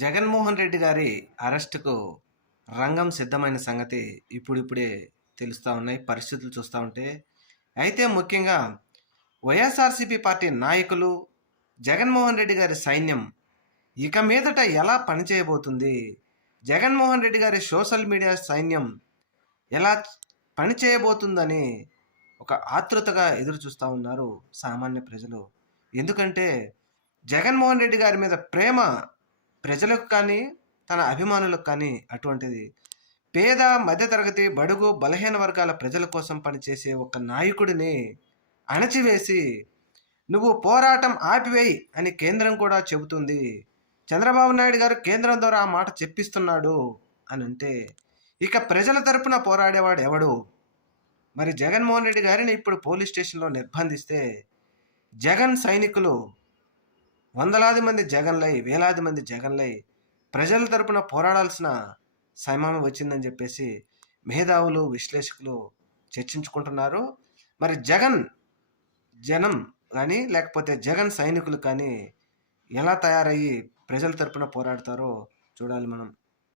జగన్మోహన్ రెడ్డి గారి అరెస్టుకు రంగం సిద్ధమైన సంగతి ఇప్పుడిప్పుడే తెలుస్తూ ఉన్నాయి పరిస్థితులు చూస్తూ ఉంటే. అయితే ముఖ్యంగా వైఎస్ఆర్సీపీ పార్టీ నాయకులు, జగన్మోహన్ రెడ్డి గారి సైన్యం ఇక మీదట ఎలా పనిచేయబోతుంది? జగన్మోహన్ రెడ్డి గారి సోషల్ మీడియా సైన్యం ఎలా పనిచేయబోతుందని ఒక ఆతృతగా ఎదురు చూస్తూ ఉన్నారు సామాన్య ప్రజలు. ఎందుకంటే జగన్మోహన్ రెడ్డి గారి మీద ప్రేమ ప్రజలకు కానీ, తన అభిమానులకు కానీ అటువంటిది. పేద, మధ్యతరగతి, బడుగు, బలహీన వర్గాల ప్రజల కోసం పనిచేసే ఒక నాయకుడిని అణచివేసి, నువ్వు పోరాటం ఆపివేయి అని కేంద్రం కూడా చెబుతుంది. చంద్రబాబు నాయుడు గారు కేంద్రం ద్వారా ఆ మాట చెప్పిస్తున్నాడు అని అంటే, ఇక ప్రజల తరపున పోరాడేవాడు ఎవడు? మరి జగన్మోహన్ రెడ్డి గారిని ఇప్పుడు పోలీస్ స్టేషన్లో నిర్బంధిస్తే, జగన్ సైనికులు వందలాది మంది జగన్లై, వేలాది మంది జగన్లై ప్రజల తరపున పోరాడాల్సిన సమయం వచ్చిందని చెప్పేసి మేధావులు, విశ్లేషకులు చర్చించుకుంటున్నారు. మరి జనం కానీ, లేకపోతే జగన్ సైనికులు కానీ ఎలా తయారయ్యి ప్రజల తరపున పోరాడతారో చూడాలి మనం.